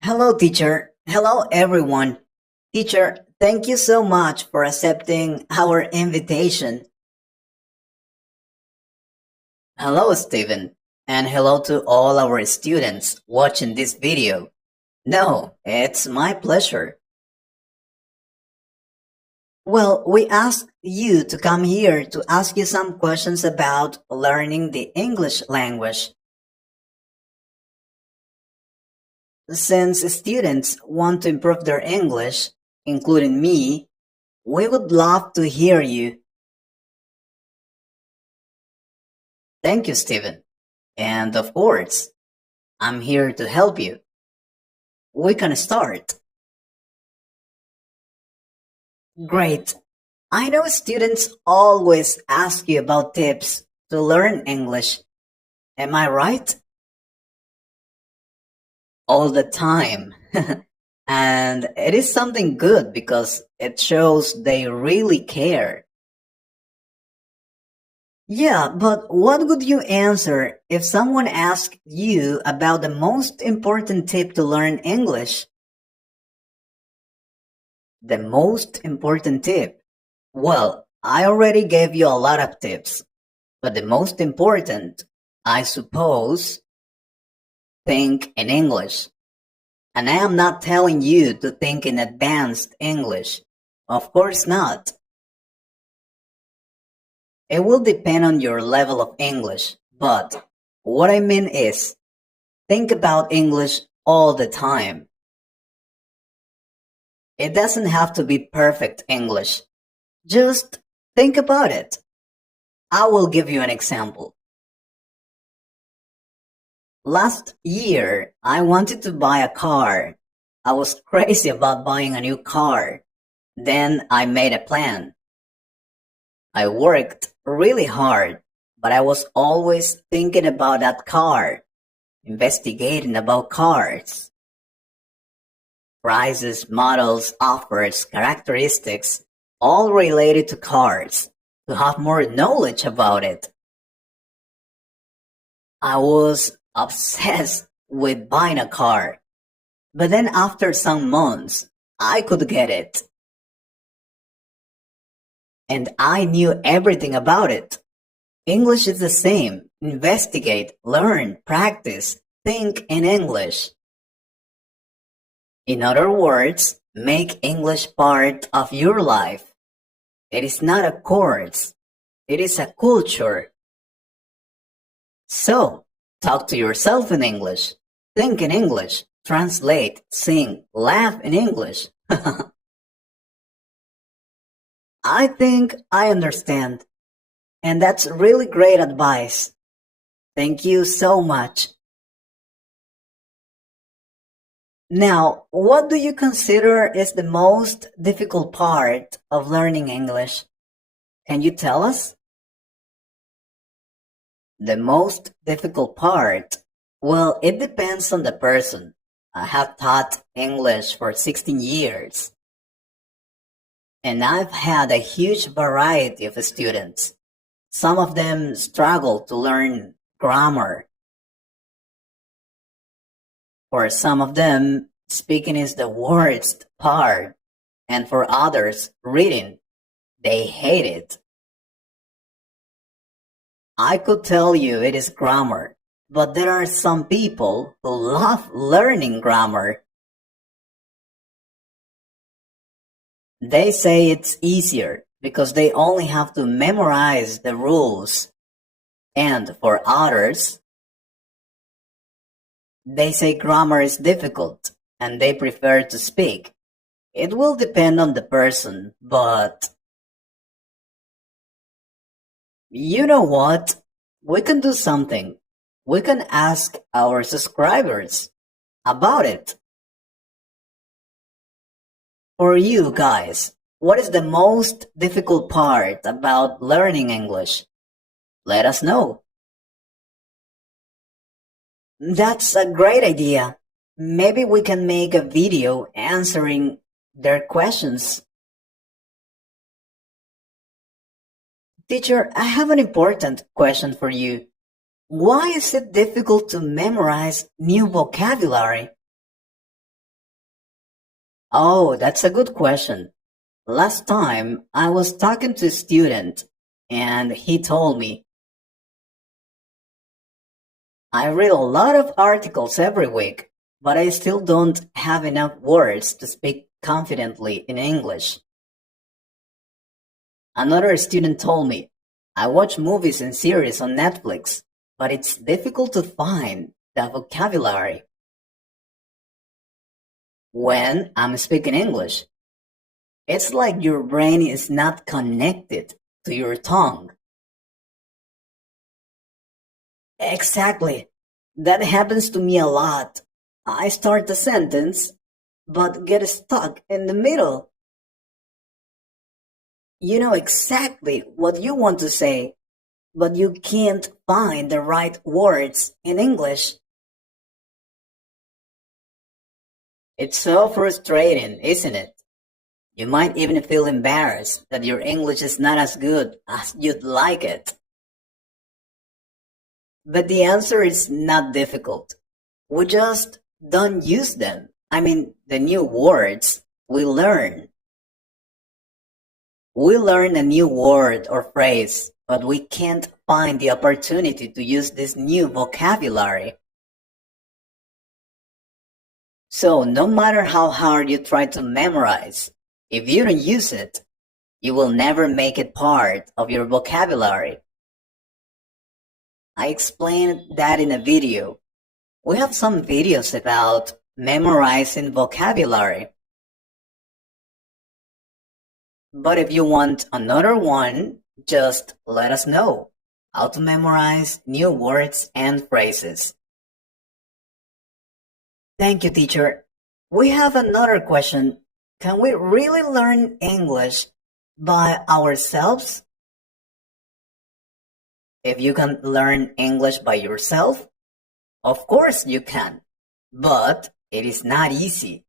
Hello, teacher. Hello, everyone. Teacher, thank you so much for accepting our invitation. Hello, Stephen. And hello to all our students watching this video. No, it's my pleasure. Well, we asked you to come here to ask you some questions about learning the English language. Since students want to improve their English, including me, we would love to hear you. Thank you, Stephen. And of course, I'm here to help you. We can start. Great. I know students always ask you about tips to learn English. Am I right? All the time. And it is something good because it shows they really care. Yeah, but what would you answer if someone asked you about the most important tip to learn English? The most important tip? Well, I already gave you a lot of tips, but the most important, I suppose, think in English. And I am not telling you to think in advanced English. Of course not. It will depend on your level of English, but what I mean is, think about English all the time. It doesn't have to be perfect English. Just think about it. I will give you an example. Last year, I wanted to buy a car. I was crazy about buying a new car. Then I made a plan. I worked really hard, but I was always thinking about that car, investigating about cars. Prices, models, offers, characteristics, all related to cars, to have more knowledge about it. I was obsessed with buying a car, but then after some months, I could get it. And I knew everything about it. English is the same. Investigate, learn, practice, think in English. In other words, make English part of your life. It is not a course. It is a culture. So, talk to yourself in English. Think in English. Translate, sing, laugh in English. I think I understand. And that's really great advice. Thank you so much. Now, what do you consider is the most difficult part of learning English? Can you tell us? The most difficult part? Well, it depends on the person. I have taught English for 16 years. And I've had a huge variety of students. Some of them struggle to learn grammar. For some of them, speaking is the worst part. And for others, reading. They hate it. I could tell you it is grammar, but there are some people who love learning grammar. They say it's easier because they only have to memorize the rules. And for others, they say grammar is difficult and they prefer to speak. It will depend on the person, but you know what? We can do something. We can ask our subscribers about it. For you guys, what is the most difficult part about learning English? Let us know. That's a great idea. Maybe we can make a video answering their questions. Teacher, I have an important question for you. Why is it difficult to memorize new vocabulary? Oh, that's a good question. Last time I was talking to a student and he told me, I read a lot of articles every week, but I still don't have enough words to speak confidently in English. Another student told me, I watch movies and series on Netflix, but it's difficult to find the vocabulary when I'm speaking English. It's like your brain is not connected to your tongue. Exactly. That happens to me a lot. I start a sentence, but get stuck in the middle. You know exactly what you want to say, but you can't find the right words in English. It's so frustrating, isn't it? You might even feel embarrassed that your English is not as good as you'd like it. But the answer is not difficult. We just don't use them. I mean, the new words we learn. We learn a new word or phrase, but we can't find the opportunity to use this new vocabulary. So no matter how hard you try to memorize, if you don't use it, you will never make it part of your vocabulary. I explained that in a video. We have some videos about memorizing vocabulary. But if you want another one, just let us know how to memorize new words and phrases. Thank you, teacher. We have another question. Can we really learn English by ourselves? If you can learn English by yourself, of course you can, but it is not easy.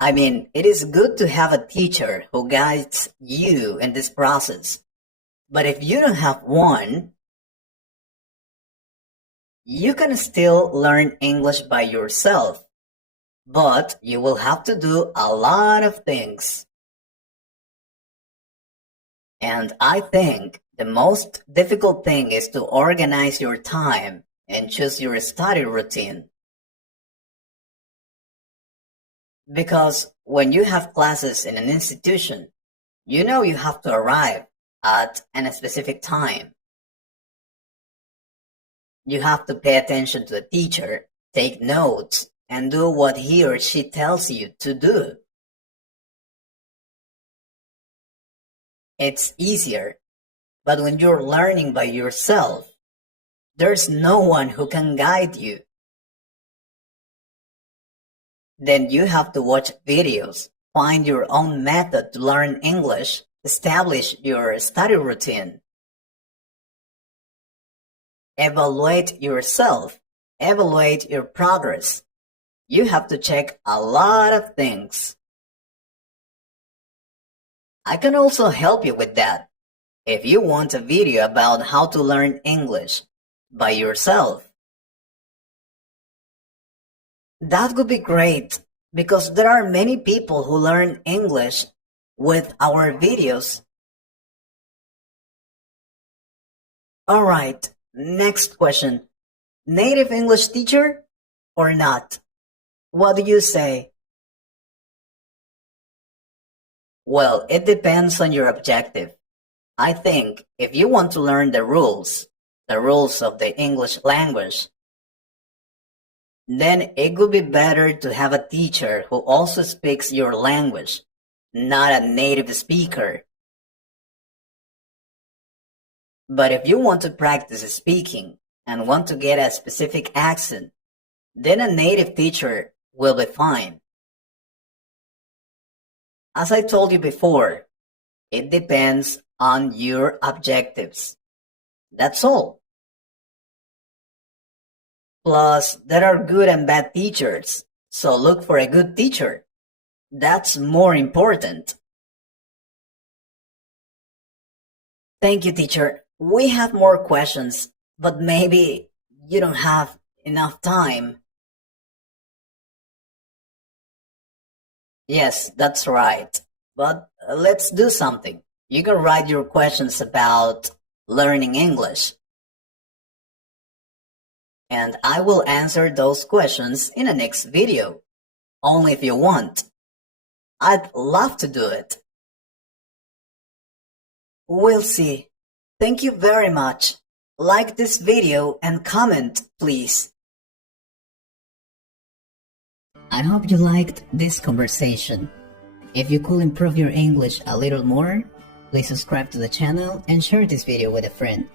I mean, it is good to have a teacher who guides you in this process. But if you don't have one, you can still learn English by yourself, but you will have to do a lot of things. And I think the most difficult thing is to organize your time and choose your study routine. Because when you have classes in an institution, you know you have to arrive at a specific time. You have to pay attention to the teacher, take notes, and do what he or she tells you to do. It's easier, but when you're learning by yourself, there's no one who can guide you. Then you have to watch videos, find your own method to learn English, establish your study routine. Evaluate yourself, evaluate your progress. You have to check a lot of things. I can also help you with that. If you want a video about how to learn English by yourself, that would be great because there are many people who learn English with our videos. Alright, next question. Native English teacher or not? What do you say? Well, it depends on your objective. I think if you want to learn the rules of the English language, then it would be better to have a teacher who also speaks your language, not a native speaker. But if you want to practice speaking and want to get a specific accent, then a native teacher will be fine. As I told you before, it depends on your objectives. That's all. Plus, there are good and bad teachers, so look for a good teacher. That's more important. Thank you, teacher. We have more questions, but maybe you don't have enough time. Yes, that's right. But let's do something. You can write your questions about learning English, and I will answer those questions in the next video. Only if you want. I'd love to do it. We'll see. Thank you very much. Like this video and comment, please. I hope you liked this conversation. If you could improve your English a little more, please subscribe to the channel and share this video with a friend.